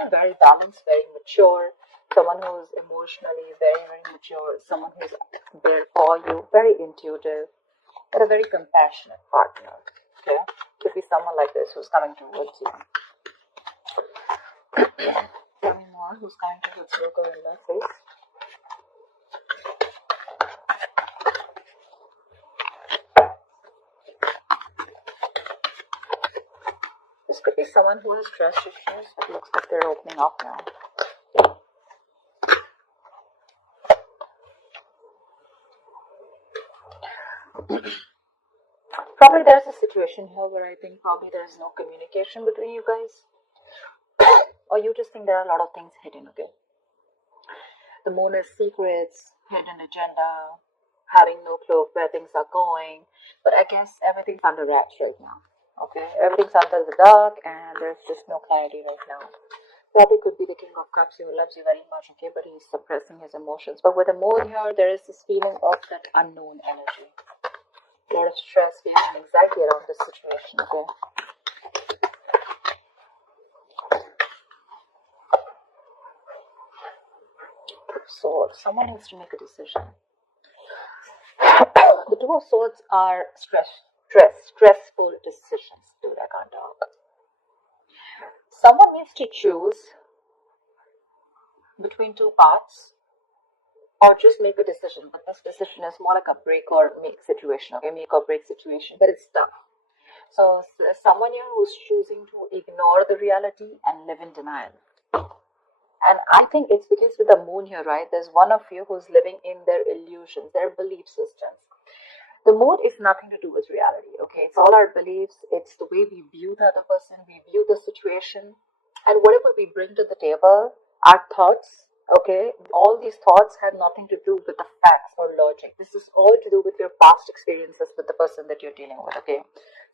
someone very balanced, very mature, someone who's emotionally very, very mature, someone who's there for you, very intuitive, but a very compassionate partner. Okay, could be someone like this who's coming towards you. Tell me more. Who's coming towards Virgo in love, please? This could be someone who has trust issues, but looks like they're opening up now. Probably there's a situation here where I think probably there's no communication between you guys. Or you just think there are a lot of things hidden, okay? The moon is secrets, hidden agenda, having no clue of where things are going. But I guess everything's under wraps right now, okay? Everything's under the dark and there's just no clarity right now. Probably could be the King of Cups who loves you very much, okay? But he's suppressing his emotions. But with the moon here, there is this feeling of that unknown energy. A lot of stress, fear, and anxiety around this situation, okay? Swords. Someone needs to make a decision. The Two of Swords are stressful decisions. Dude, I can't talk. Someone needs to choose between two paths or just make a decision. But this decision is more like a break or make situation, okay? Make or break situation, but it's tough. So someone here who's choosing to ignore the reality and live in denial. And I think it's because with the moon here, right, there's one of you who's living in their illusions, their belief systems. The moon is nothing to do with reality, okay? It's all our beliefs. It's the way we view the other person, we view the situation. And whatever we bring to the table, our thoughts, okay, all these thoughts have nothing to do with the facts or logic. This is all to do with your past experiences with the person that you're dealing with, okay?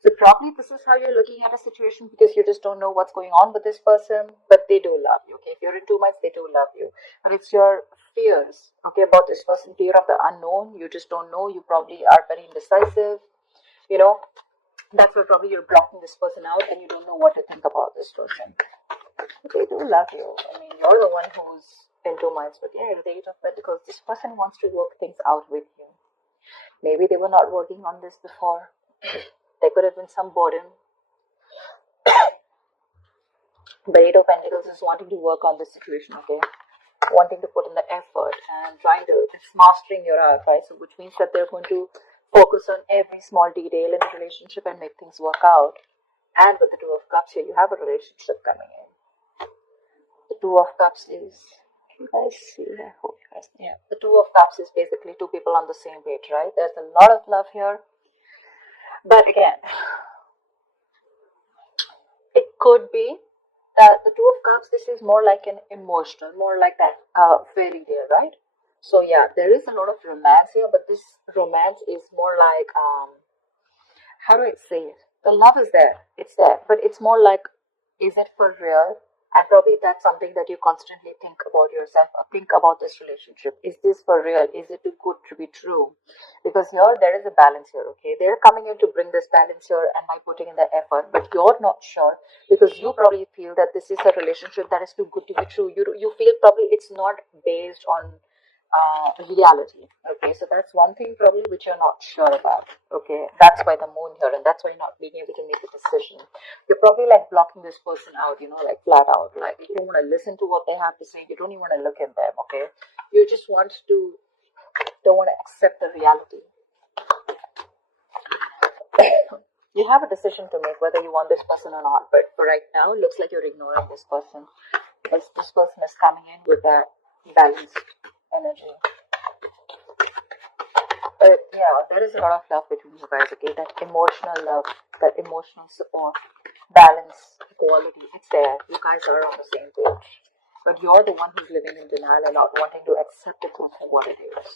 So probably this is how you're looking at a situation because you just don't know what's going on with this person, but they do love you, okay? If you're in 2 months, they do love you. But it's your fears, okay, about this person, fear of the unknown. You just don't know. You probably are very indecisive, you know. That's why probably you're blocking this person out and you don't know what to think about this person. They do love you. I mean, you're the one who's in 2 months, but yeah, the Eight of Pentacles, this person wants to work things out with you. Maybe they were not working on this before. There could have been some boredom. The Eight of Pentacles is wanting to work on this situation, okay? Wanting to put in the effort and trying to, it's mastering your art, right? So which means that they're going to focus on every small detail in the relationship and make things work out. And with the Two of Cups here, you have a relationship coming in. The Two of Cups is, you guys see, I hope you guys, yeah. The Two of Cups is basically two people on the same page, right? There's a lot of love here. But again, it could be that the Two of Cups, this is more like an emotional, more like that fairy tale, right? So yeah, there is a lot of romance here, but this romance is more like, how do I say it? The love is there, it's there, but it's more like, is it for real? And probably that's something that you constantly think about yourself or think about this relationship. Is this for real? Is it too good to be true? Because here, there is a balance here, okay? They're coming in to bring this balance here and by putting in the effort, but you're not sure because you probably feel that this is a relationship that is too good to be true. You feel probably it's not based on reality, okay? So that's one thing probably which you're not sure about, okay? That's why the moon here, and that's why you're not being able to make a decision. You're probably like blocking this person out, you know, like flat out. Like you don't want to listen to what they have to say. You don't even want to look at them, okay? You just don't want to accept the reality. You have a decision to make whether you want this person or not, but for right now, it looks like you're ignoring this person because this person is coming in with that balanced energy. But yeah, there is a lot of love between you guys, okay? That emotional love, that emotional support, balance, equality, it's there. You guys are on the same page. But you're the one who's living in denial and not wanting to accept it for what it is.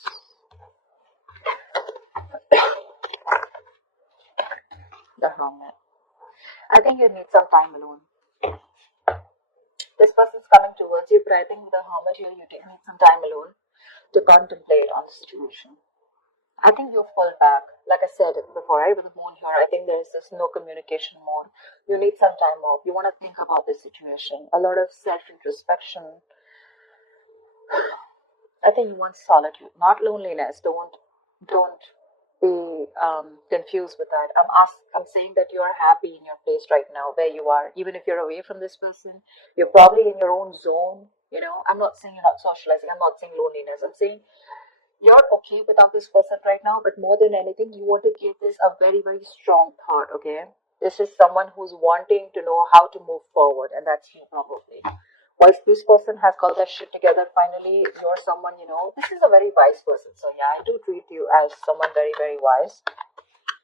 The Hermit. I think you need some time alone. This person's coming towards you, but I think with the Hermit here, you need some time alone to contemplate on the situation. I think you pull back. Like I said before, right, with the moon here, I think there's this no communication mode. You need some time off. You want to think about the situation. A lot of self-introspection. I think you want solitude, not loneliness. Don't be confused with that. I'm saying that you are happy in your place right now, where you are. Even if you're away from this person, you're probably in your own zone. I'm not saying you're not socializing. I'm not saying loneliness. I'm saying you're okay without this person right now, but more than anything, you want to give this a very, very strong thought, okay? This is someone who's wanting to know how to move forward, and that's you probably. Once this person has got their shit together, finally, you're someone, this is a very wise person. So, yeah, I do treat you as someone very, very wise.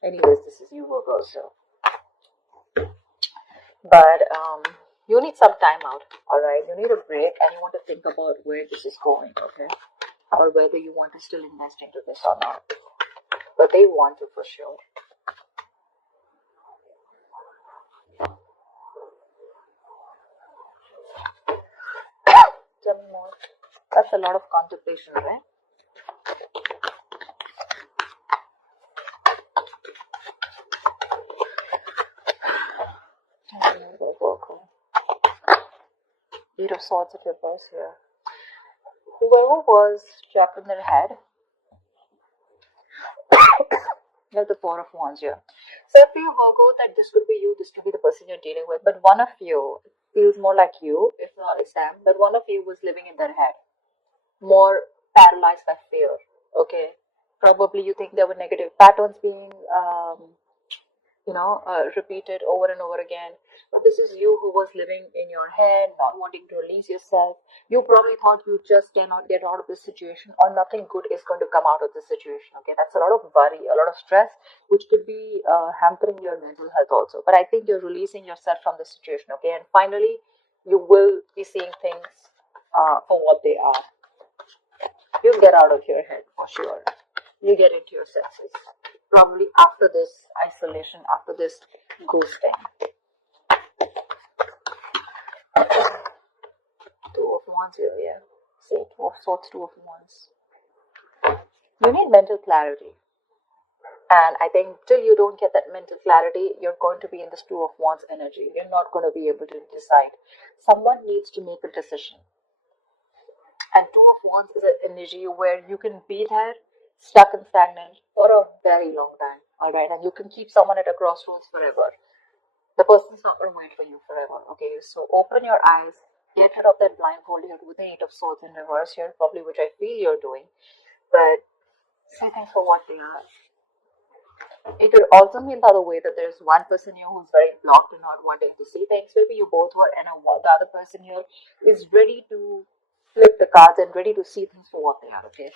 Anyways, this is you, Virgo, so. But you need some time out, all right? You need a break, and you want to think about where this is going, okay? Or whether you want to still invest into this or not. But they want to for sure. Tell me more. That's a lot of contemplation, right? Eight of Swords at reverse here. Whoever was trapped in their head, you have the Four of Wands here. So if you Virgo, that this could be you, this could be the person you're dealing with, but one of you feels more like you, if not it's them, but one of you was living in their head, more paralyzed by fear, okay? Probably you think there were negative patterns being repeated over and over again. But this is you who was living in your head, not wanting to release yourself. You probably thought you just cannot get out of this situation, or nothing good is going to come out of this situation. Okay, that's a lot of worry, a lot of stress, which could be hampering your mental health also. But I think you're releasing yourself from this situation. Okay, and finally, you will be seeing things for what they are. You get out of your head for sure. You get into your senses. Probably after this isolation, after this ghosting. Two of Wands here, yeah. See, Two of Swords, Two of Wands. You need mental clarity. And I think till you don't get that mental clarity, you're going to be in this Two of Wands energy. You're not going to be able to decide. Someone needs to make a decision. And Two of Wands is an energy where you can be there, stuck and stagnant for a very long time. Alright, and you can keep someone at a crossroads forever. The person's not going to wait for you forever. Okay, so open your eyes, get rid of that blindfold here with the Eight of Swords in reverse here, probably which I feel you're doing. But see things for what they are. It could also mean the other way, that there's one person here who's very blocked and not wanting to see things. Maybe you both were, and the other person here is ready to flip the cards and ready to see things for what they are. Okay.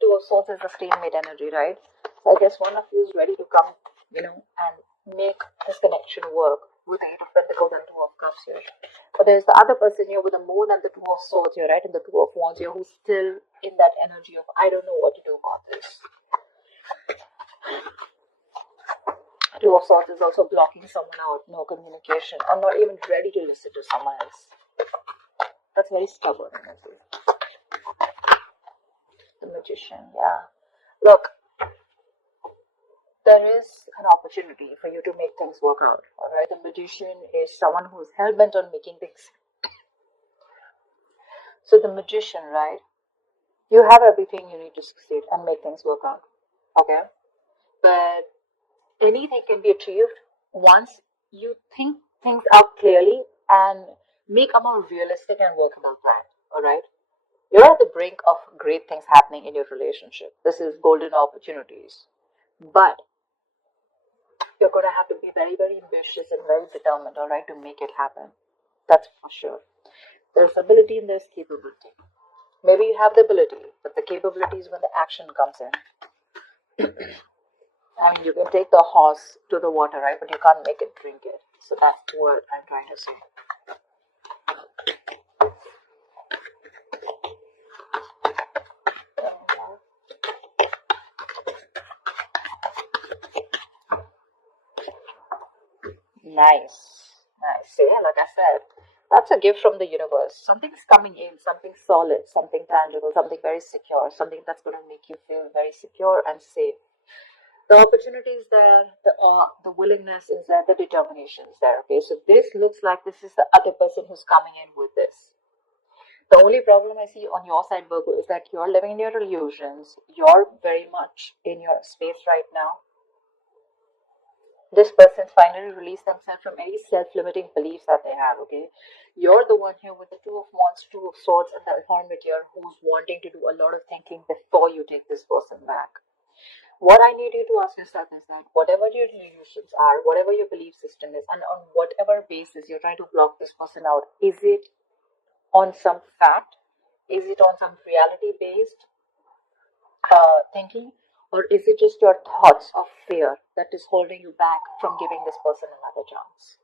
Two of Swords is the stalemate energy, right? So I guess one of you is ready to come, and make this connection work with the Eight of Pentacles and Two of Cups here. But there's the other person here with the Moon and the Two of Swords here, right? And the Two of Wands here, who's still in that energy of, I don't know what to do about this. Two of Swords is also blocking someone out, no communication, or not even ready to listen to someone else. That's very stubborn energy. The Magician, yeah. Look, there is an opportunity for you to make things work out. Alright, the Magician is someone who's hell-bent on making things. So the Magician, right? You have everything you need to succeed and make things work out. Okay? But anything can be achieved once you think things out clearly and make a more realistic and workable plan. Alright? You're at the brink of great things happening in your relationship. This is golden opportunities. But you're going to have to be very, very ambitious and very determined, alright, to make it happen. That's for sure. There's ability and there's capability. Maybe you have the ability, but the capability is when the action comes in. I mean, you can take the horse to the water, right, but you can't make it drink it. So that's what I'm trying to say. Nice. See, like I said, That's a gift from the universe. Something's coming in, something solid, something tangible, something very secure, something that's going to make you feel very secure and safe. The opportunity is there, the willingness is there, the determination is there. Okay, so this looks like this is the other person who's coming in with this. The only problem I see on your side, Virgo, is that you're living in your illusions. You're very much in your space right now. This person finally released themselves from any self-limiting beliefs that they have, okay? You're the one here with the Two of Wands, Two of Swords, and the Hermit here who's wanting to do a lot of thinking before you take this person back. What I need you to ask yourself is that whatever your illusions are, whatever your belief system is, and on whatever basis you're trying to block this person out, is it on some fact? Is it on some reality-based thinking? Or is it just your thoughts of fear that is holding you back from giving this person another chance?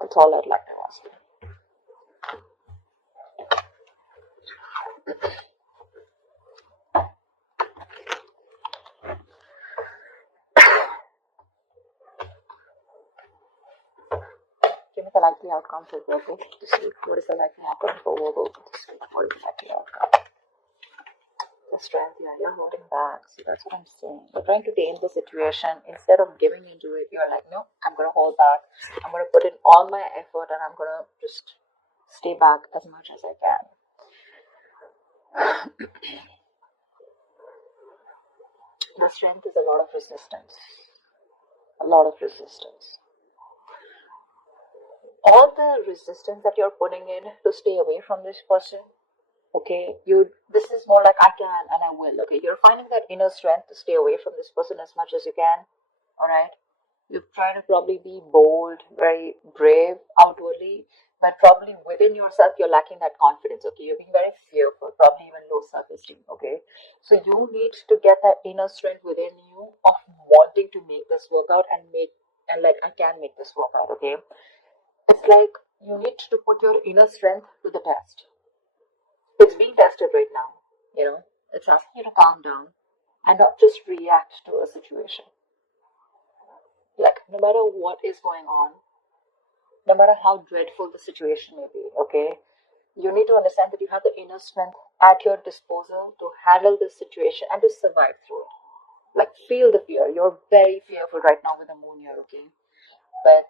That's all I'd like to ask you. Give me the likely outcome for Virgo this week. What is the likely outcome for Virgo this week? What is the likely outcome? The strength, yeah, you're holding back. See, that's what I'm saying. You're trying to tame the situation. Instead of giving into it, you're like, no, I'm going to hold back. I'm going to put in all my effort and I'm going to just stay back as much as I can. The strength is a lot of resistance. A lot of resistance. All the resistance that you're putting in to stay away from this person, okay, this is more like I can and I will, okay? You're finding that inner strength to stay away from this person as much as you can, alright? You're trying to probably be bold, very brave outwardly, but probably within yourself you're lacking that confidence, okay? You're being very fearful, probably even low self-esteem, okay? So you need to get that inner strength within you of wanting to make this work out and like I can make this work out, okay? It's like you need to put your inner strength to the test. It's being tested right now, you know. It's asking you to calm down and not just react to a situation. Like, no matter what is going on, no matter how dreadful the situation may be, okay, you need to understand that you have the inner strength at your disposal to handle this situation and to survive through it. Like, feel the fear. You're very fearful right now with the moon here, okay? But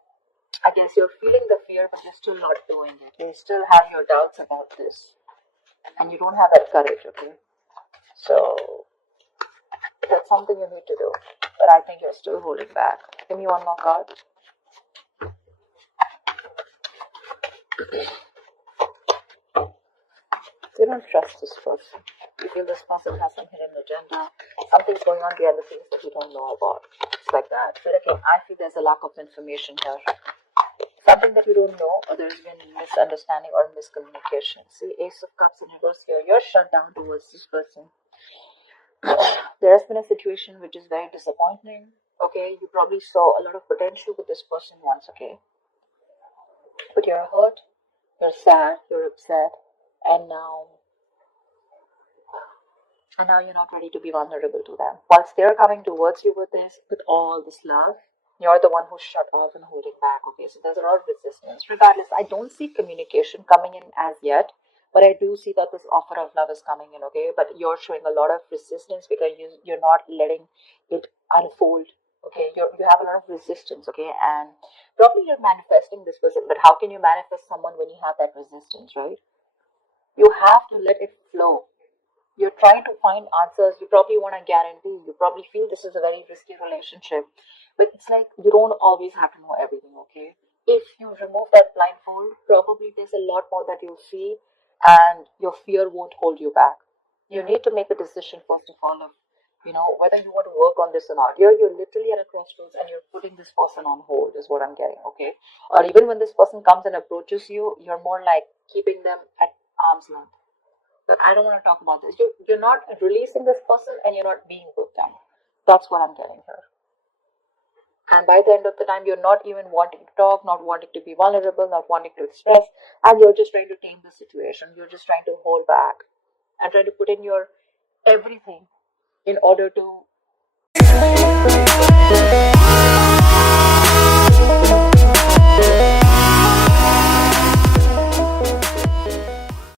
I guess you're feeling the fear, but you're still not doing it. You still have your doubts about this. And you don't have that courage, okay? So, that's something you need to do. But I think you're still holding back. Give me one more card. You don't trust this person. You feel this person has some hidden agenda. Something's going on behind the scenes that you don't know about. It's like that. But again, I feel there's a lack of information here. Something that you don't know, or there's been misunderstanding or miscommunication. See, Ace of Cups in reverse here. You're shut down towards this person. There has been a situation which is very disappointing. Okay, you probably saw a lot of potential with this person once, okay? But you're hurt, you're sad, you're upset, and now you're not ready to be vulnerable to them. Whilst they're coming towards you with this, with all this love, you're the one who's shut off and holding back, okay? So there's a lot of resistance. Regardless, I don't see communication coming in as yet, but I do see that this offer of love is coming in, okay? But you're showing a lot of resistance because you're not letting it unfold, okay? You have a lot of resistance, okay? And probably you're manifesting this person, but how can you manifest someone when you have that resistance, right? You have to let it flow. You're trying to find answers. You probably want a guarantee. You probably feel this is a very risky relationship. But it's like you don't always have to know everything, okay? If you remove that blindfold, probably there's a lot more that you'll see and your fear won't hold you back. You need to make a decision first of all of, whether you want to work on this or not. You're literally at a crossroads and you're putting this person on hold is what I'm getting, okay? Or even when this person comes and approaches you, you're more like keeping them at arm's length. But I don't want to talk about this. You're not releasing this person and you're not being with them. That's what I'm getting here. And by the end of the time, you're not even wanting to talk, not wanting to be vulnerable, not wanting to express, and you're just trying to tame the situation. You're just trying to hold back and trying to put in your everything in order to